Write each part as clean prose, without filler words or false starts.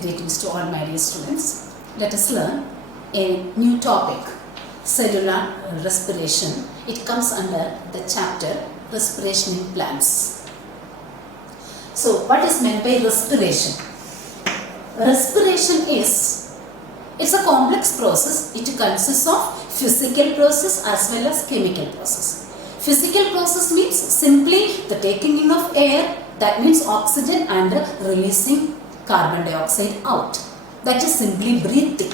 Greetings to all my dear students. Let us learn a new topic, cellular respiration. It comes under the chapter respiration in plants. So what is meant by respiration? Respiration it's a complex process. It consists of physical process as well as chemical process. Physical process means simply the taking in of air, that means oxygen, and releasing carbon dioxide out. That is simply breathing.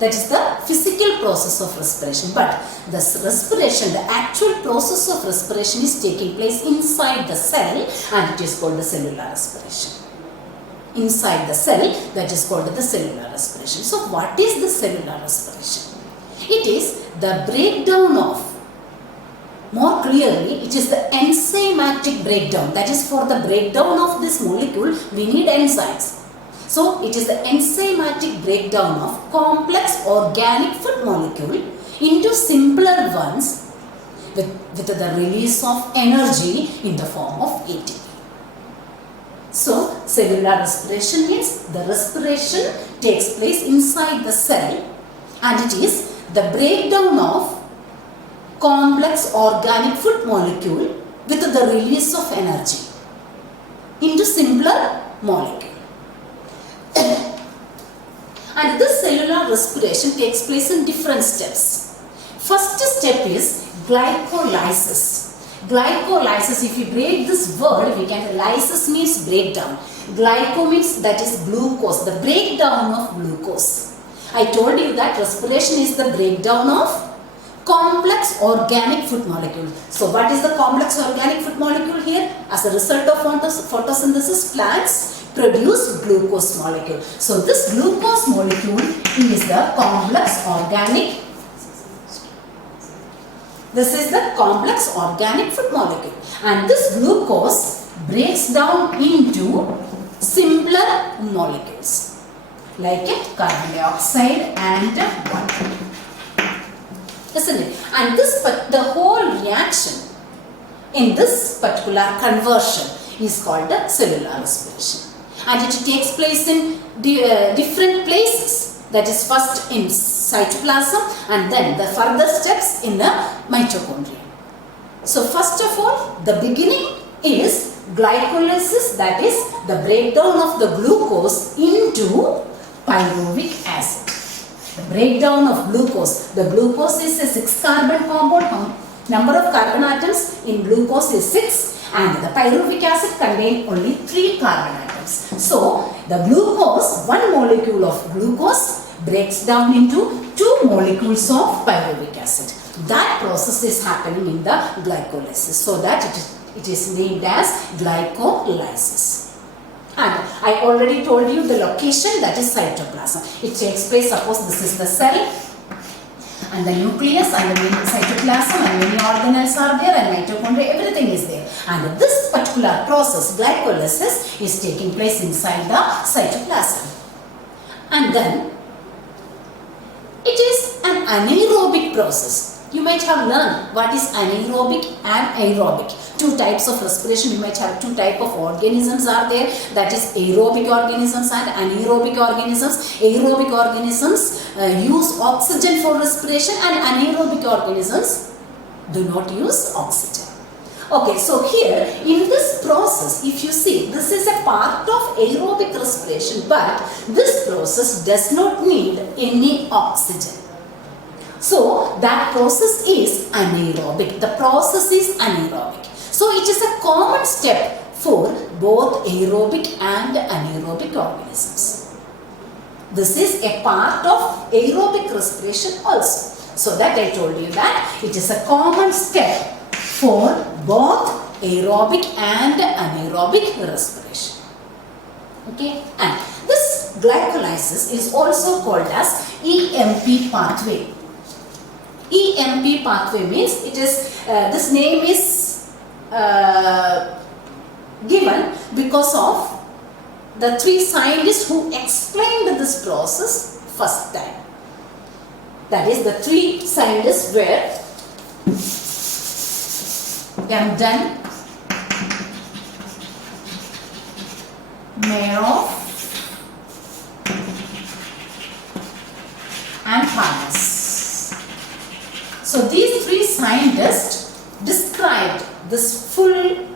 That is the physical process of respiration. But the respiration, the actual process of respiration is taking place inside the cell, and it is called the cellular respiration. Inside the cell, that is called the cellular respiration. So what is the cellular respiration? It is the breakdown of, more clearly, it is the enzymatic breakdown. That is, for the breakdown of this molecule, we need enzymes. So it is the enzymatic breakdown of complex organic food molecule into simpler ones with the release of energy in the form of ATP. So cellular respiration means the respiration takes place inside the cell, and it is the breakdown of complex organic food molecule with the release of energy into simpler molecule. And this cellular respiration takes place in different steps. First step is glycolysis. Glycolysis, if we break this word, we can, lysis means breakdown. Glyco means that is glucose, the breakdown of glucose. I told you that respiration is the breakdown of complex organic food molecule. So what is the complex organic food molecule here? As a result of photosynthesis, plants produce glucose molecule. So this glucose molecule is the complex organic. This is the complex organic food molecule, and this glucose breaks down into simpler molecules like carbon dioxide and water. Isn't it? And the whole reaction in this particular conversion is called the cellular respiration, and it takes place in different places. That is, first in cytoplasm, and then the further steps in the mitochondria. So first of all, the beginning is glycolysis, that is the breakdown of the glucose into pyruvic acid. The breakdown of glucose. The glucose is a 6-carbon compound. Number of carbon atoms in glucose is 6, and the pyruvic acid contains only 3 carbon atoms. So the glucose, one molecule of glucose breaks down into 2 molecules of pyruvic acid. That process is happening in the glycolysis, so that it is named as glycolysis. And I already told you the location, that is cytoplasm. It takes place, suppose this is the cell, and the nucleus and the cytoplasm, and many organelles are there, and mitochondria, everything is there. And this particular process, glycolysis, is taking place inside the cytoplasm. And then it is an anaerobic process. You might have learned what is anaerobic and aerobic. 2 types of respiration. You might have 2 types of organisms are there. That is aerobic organisms and anaerobic organisms. Aerobic organisms use oxygen for respiration, and anaerobic organisms do not use oxygen. Okay, so here in this process, if you see, this is a part of aerobic respiration, but this process does not need any oxygen. So that process is anaerobic. The process is anaerobic. So it is a common step for both aerobic and anaerobic organisms. This is a part of aerobic respiration also. So that I told you that it is a common step for both aerobic and anaerobic respiration. Okay, and this glycolysis is also called as EMP pathway. EMP pathway means it is this name is given because of the 3 scientists who explained this process first time. That is, the 3 scientists were Dunn, Mayoff and Pallas. So these three scientists described this full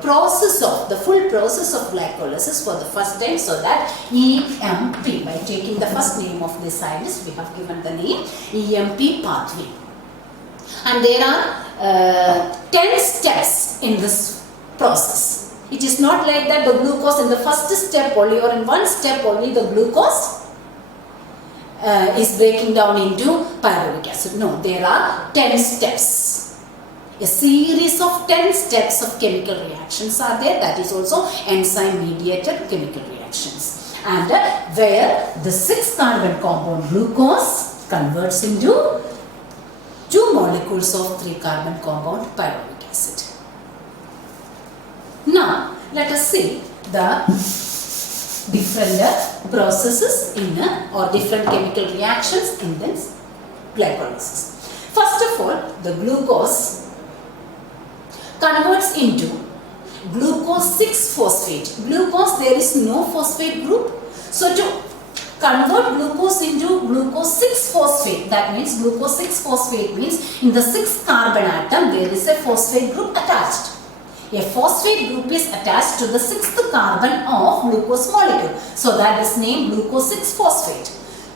process of glycolysis for the first time, so that EMP, by taking the first name of the scientist, we have given the name EMP pathway. And there are 10 steps in this process. It is not like that the glucose in the first step only, or in one step only the glucose is breaking down into pyruvic acid. No, there are 10 steps. A series of 10 steps of chemical reactions are there. That is also enzyme mediated chemical reactions. And where the 6 carbon compound glucose converts into 2 molecules of 3 carbon compound pyruvic acid. Now let us see the different processes in or different chemical reactions in this glycolysis. First of all, the glucose converts into glucose 6-phosphate. Glucose, there is no phosphate group. So to convert glucose into glucose 6-phosphate, that means glucose 6-phosphate means in the 6th carbon atom there is a phosphate group attached. A phosphate group is attached to the 6th carbon of glucose molecule. So that is named glucose 6-phosphate.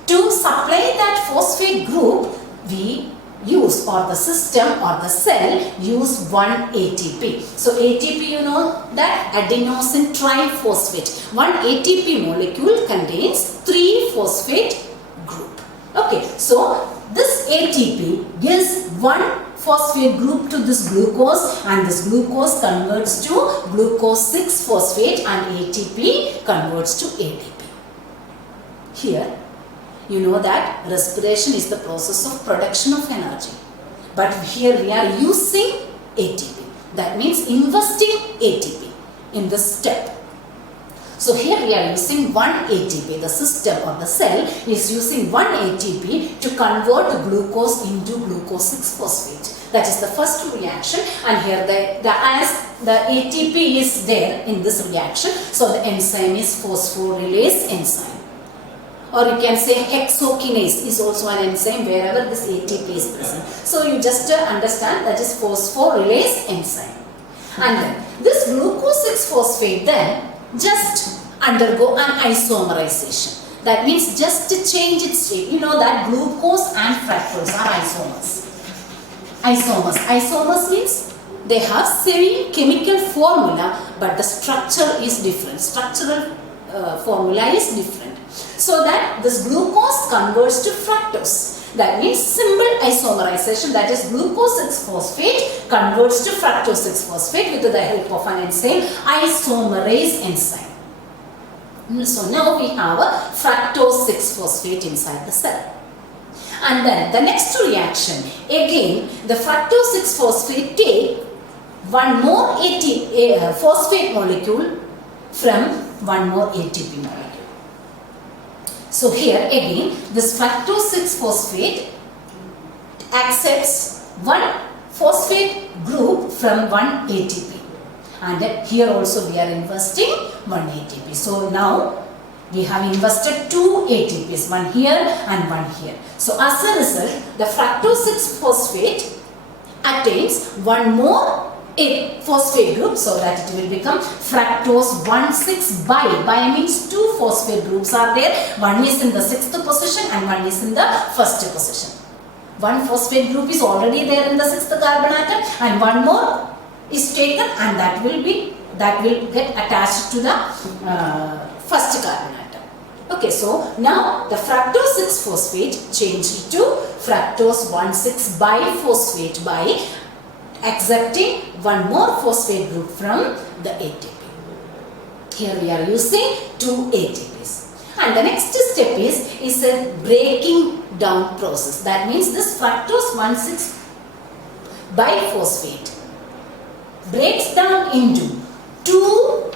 To supply that phosphate group, we use, or the system or the cell use 1 ATP. So ATP, you know that adenosine triphosphate. 1 ATP molecule contains 3 phosphate group. Okay, so this ATP gives 1 phosphate group to this glucose, and this glucose converts to glucose 6-phosphate, and ATP converts to ADP. Here you know that respiration is the process of production of energy, but here we are using ATP. That means investing ATP in this step. So here we are using 1 ATP. The system or the cell is using 1 ATP to convert the glucose into glucose 6-phosphate. That is the first reaction, and here as the ATP is there in this reaction, so the enzyme is phosphorylase enzyme. Or you can say hexokinase is also an enzyme wherever this ATP is present. So you just understand that is phosphorylase enzyme. And then this glucose 6-phosphate then just undergo an isomerization. That means just to change its shape. You know that glucose and fructose are isomers. Isomers means they have same chemical formula, but the structure is different. Structural formula is different. So that this glucose converts to fructose. That means simple isomerization, that is glucose 6-phosphate converts to fructose 6-phosphate with the help of an enzyme, isomerase enzyme. So now we have a fructose 6-phosphate inside the cell. And then the next reaction, again the fructose 6-phosphate take one more phosphate molecule from one more ATP molecule. So here again this fructose 6-phosphate accepts one phosphate group from one ATP, and here also we are investing 1 ATP. So now we have invested 2 ATPs, one here and one here. So as a result, the fructose 6-phosphate attains one more phosphate group, so that it will become fructose 1,6 bi means 2 phosphate groups are there. One is in the 6th position and one is in the 1st position. One phosphate group is already there in the 6th carbon atom, and one more is taken, and that will get attached to the 1st carbon atom. Okay, so now the fructose 6-phosphate changed to fructose 1,6 biphosphate by accepting one more phosphate group from the ATP. Here we are using 2 ATPs. And the next step is a breaking down process. That means this fructose 1,6 biphosphate breaks down into 2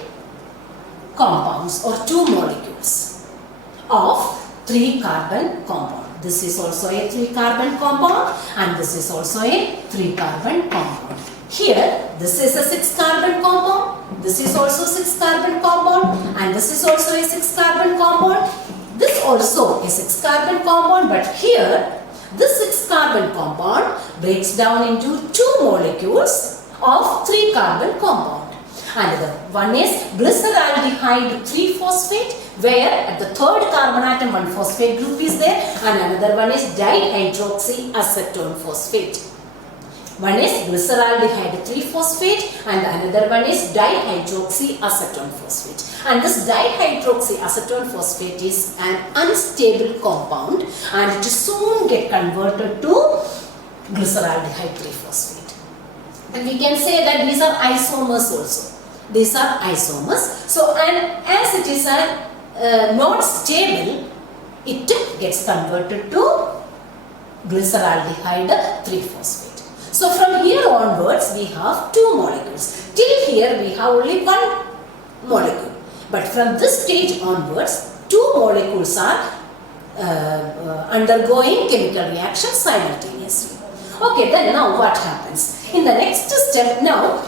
compounds or 2 molecules of 3 carbon compound. This is also a 3 carbon compound, and this is also a 3 carbon compound. Here this is a 6 carbon compound, this is also 6 carbon compound, and this is also a 6 carbon compound. This also a 6 carbon compound, but here this 6 carbon compound breaks down into 2 molecules of 3 carbon compound. Another one is glyceraldehyde 3-phosphate, where at the third carbon atom 1 phosphate group is there, and another one is dihydroxyacetone phosphate. One is glyceraldehyde 3-phosphate and another one is dihydroxyacetone phosphate. And this dihydroxyacetone phosphate is an unstable compound and it soon get converted to glyceraldehyde 3-phosphate. And we can say that these are isomers also. These are isomers. So, and as it is not stable, it gets converted to glyceraldehyde 3-phosphate. So from here onwards we have 2 molecules. Till here we have only 1 molecule. But from this stage onwards 2 molecules are undergoing chemical reaction simultaneously. Okay, then now what happens? In the next step now,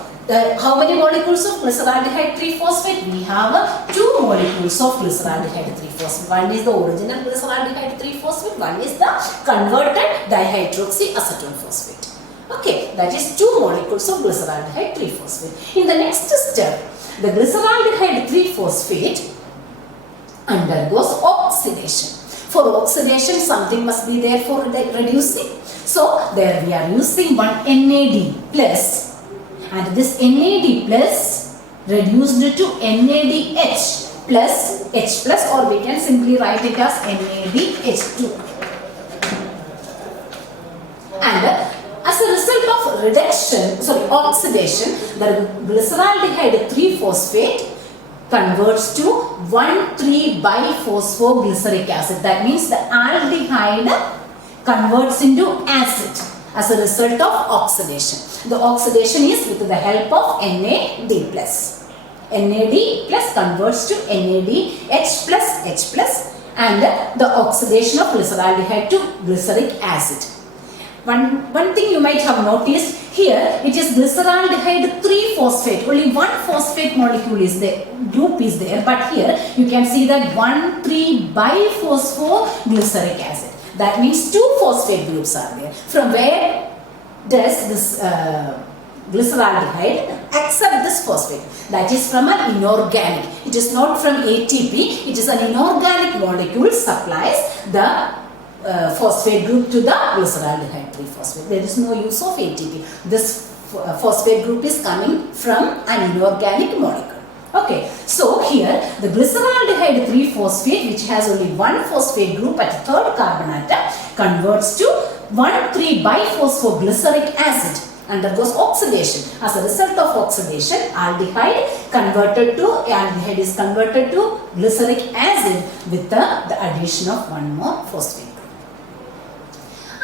how many molecules of glyceraldehyde 3-phosphate? We have 2 molecules of glyceraldehyde 3-phosphate. One is the original glyceraldehyde 3-phosphate, one is the converted dihydroxyacetone phosphate. Okay, that is 2 molecules of glyceraldehyde 3-phosphate. In the next step, the glyceraldehyde 3-phosphate undergoes oxidation. For oxidation, something must be there for reducing. So, there we are using one NAD plus, and this NAD plus reduced to NADH plus H plus, or we can simply write it as NADH2. And as a result of oxidation, the glyceraldehyde 3-phosphate converts to 1,3-biphosphoglyseric acid. That means the aldehyde converts into acid as a result of oxidation. The oxidation is with the help of NAD+. NAD plus converts to NADH plus H plus, and the oxidation of glyceraldehyde to glyceric acid. One thing you might have noticed here, it is glyceraldehyde 3-phosphate. Only 1 phosphate molecule is there, group is there, but here you can see that 1,3-biphosphoglyseric acid. That means 2 phosphate groups are there. From where does this glyceraldehyde accept this phosphate? That is from an inorganic. It is not from ATP. It is an inorganic molecule supplies the phosphate group to the glyceraldehyde 3-phosphate. There is no use of ATP. This phosphate group is coming from an inorganic molecule. Okay, so here the glyceraldehyde 3-phosphate, which has only 1 phosphate group at the 3rd carbon atom, converts to 1,3-biphosphoglyseric acid, undergoes oxidation. As a result of oxidation, aldehyde is converted to glyceric acid with the addition of 1 more phosphate group.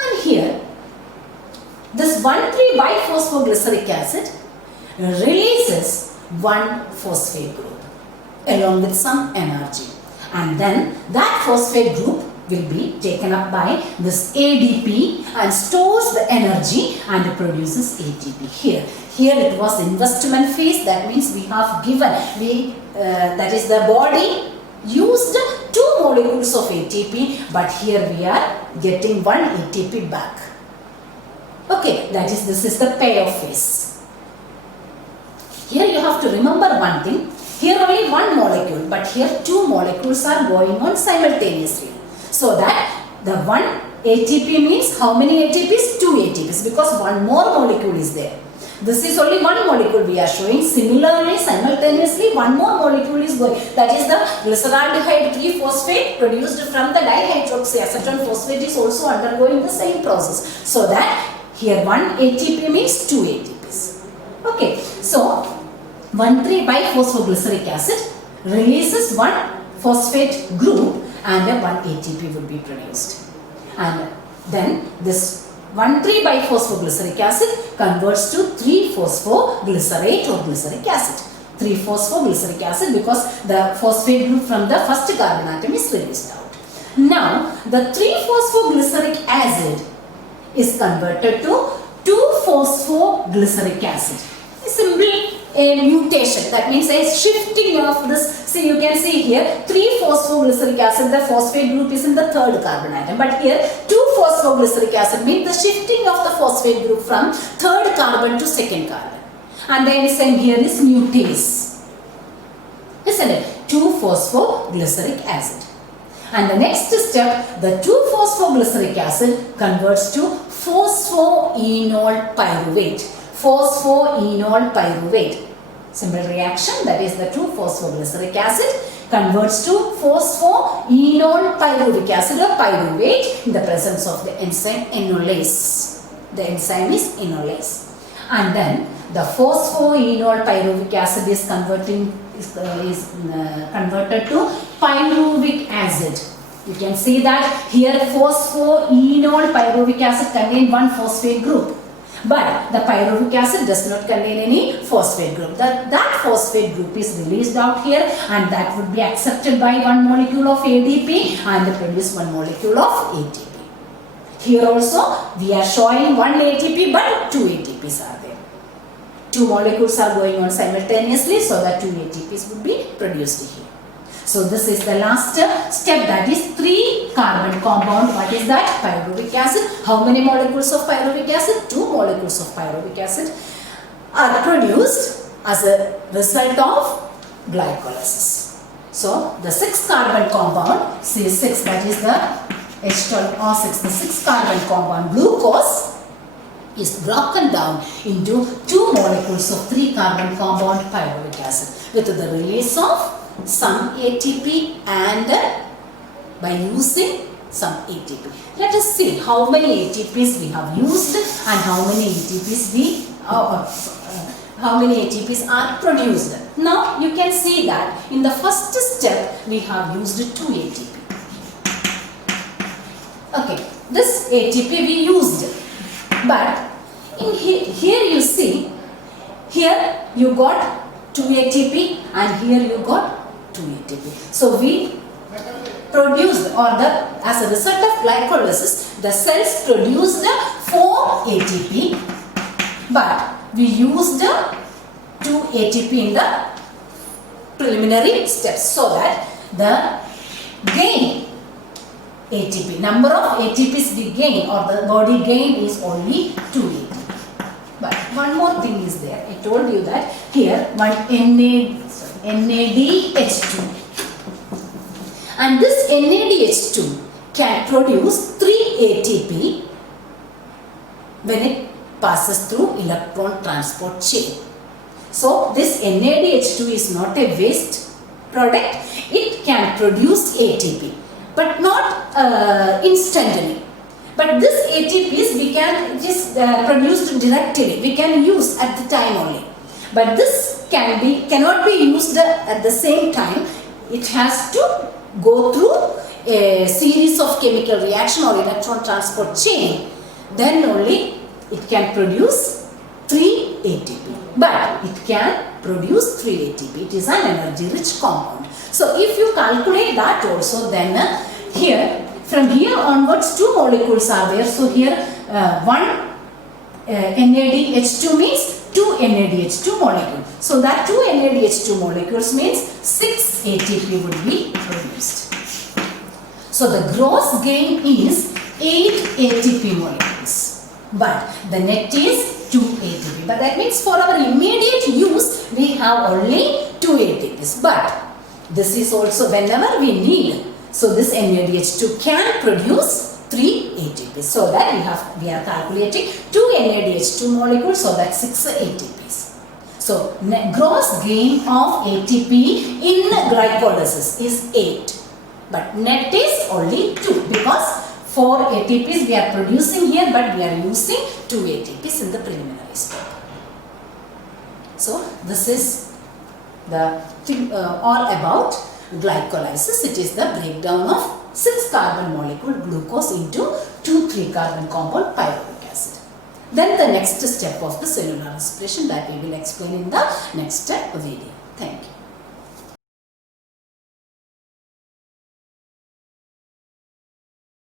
And here, this 1,3-biphosphoglyseric acid releases 1 phosphate group along with some energy, and then that phosphate group will be taken up by this ADP and stores the energy and produces ATP. Here it was investment phase. That means we have given, that is the body used 2 molecules of ATP, but here we are getting 1 ATP back. Okay, this is the payoff phase. Here you have to remember one thing. Here only 1 molecule, but here 2 molecules are going on simultaneously. So that the 1 ATP means how many ATPs? 2 ATPs, because 1 more molecule is there. This is only 1 molecule we are showing. Similarly, simultaneously 1 more molecule is going. That is the glyceraldehyde 3-phosphate produced from the dihydroxyacetone phosphate is also undergoing the same process. So that here 1 ATP means 2 ATPs. Okay, so 1,3-biphosphoglyseric acid releases 1 phosphate group and 1 ATP would be produced. And then this 1,3-biphosphoglyseric acid converts to 3-phosphoglycerate or glyceric acid. 3-phosphoglyceric acid, because the phosphate group from the first carbon atom is released out. Now, the 3-phosphoglyceric acid is converted to 2-phosphoglyceric acid. Simply a mutation. That means a shifting of this. See, you can see here 3-phosphoglyceric acid, the phosphate group is in the third carbon atom. But here 2-phosphoglyceric acid means the shifting of the phosphate group from third carbon to second carbon. And the enzyme here is mutase. Isn't it? 2-phosphoglyceric acid. And the next step, the 2-phosphoglyceric acid converts to phosphoenol pyruvate. Phosphoenol pyruvate. Simple reaction, that is the 2-phosphoglyceric acid converts to phosphoenol pyruvic acid or pyruvate in the presence of the enzyme enolase. The enzyme is enolase. And then the phosphoenol pyruvic acid is converted to pyruvic acid. You can see that here phosphoenol pyruvic acid contains one phosphate group. But the pyruvic acid does not contain any phosphate group. That phosphate group is released out here, and that would be accepted by one molecule of ADP and produce one molecule of ATP. Here also we are showing one ATP but two ATPs are there. Two molecules are going on simultaneously, so that two ATPs would be produced here. So this is the last step, that is 3-carbon compound. What is that? Pyruvic acid. How many molecules of pyruvic acid? 2 molecules of pyruvic acid are produced as a result of glycolysis. So the 6-carbon compound C6, that is the H12O6, the 6-carbon compound glucose is broken down into 2 molecules of 3-carbon compound pyruvic acid with the release of some ATP and by using some ATP. Let us see how many ATPs we have used and how many ATPs are produced. Now you can see that in the first step we have used 2 ATP. Okay, this ATP we used, but in here you see, here you got 2 ATP and here you got 2 ATP. So we produced, as a result of glycolysis, the cells produced 4 ATP, but we used 2 ATP in the preliminary steps, so that the gain ATP, number of ATPs we gain or the body gain is only 2 ATP. But one more thing is there. I told you that here one NADH2, and this NADH2 can produce 3 ATP when it passes through electron transport chain. So this NADH2 is not a waste product. It can produce ATP, but not instantly. But this ATPs we can just produce directly. We can use at the time only. But this cannot be used at the same time. It has to go through a series of chemical reaction or electron transport chain. Then only it can produce 3 ATP. But it can produce 3 ATP. It is an energy rich compound. So if you calculate that also, then here from here onwards 2 molecules are there. So here one NADH2 means 2 NADH2 molecules. So that 2 NADH2 molecules means 6 ATP would be produced. So the gross gain is 8 ATP molecules. But the net is 2 ATP. But that means for our immediate use we have only 2 ATPs. But this is also whenever we need. So this NADH2 can produce 3 ATPs. So that we are calculating 2 NADH2 molecules, so that 6 ATPs. So gross gain of ATP in glycolysis is 8. But net is only 2 because 4 ATPs we are producing here, but we are using 2 ATPs in the preliminary step. So this is the thing all about glycolysis. It is the breakdown of 6-carbon molecule glucose into 2 3-carbon compound pyruvic acid. Then the next step of the cellular respiration that we will explain in the next video. Thank you.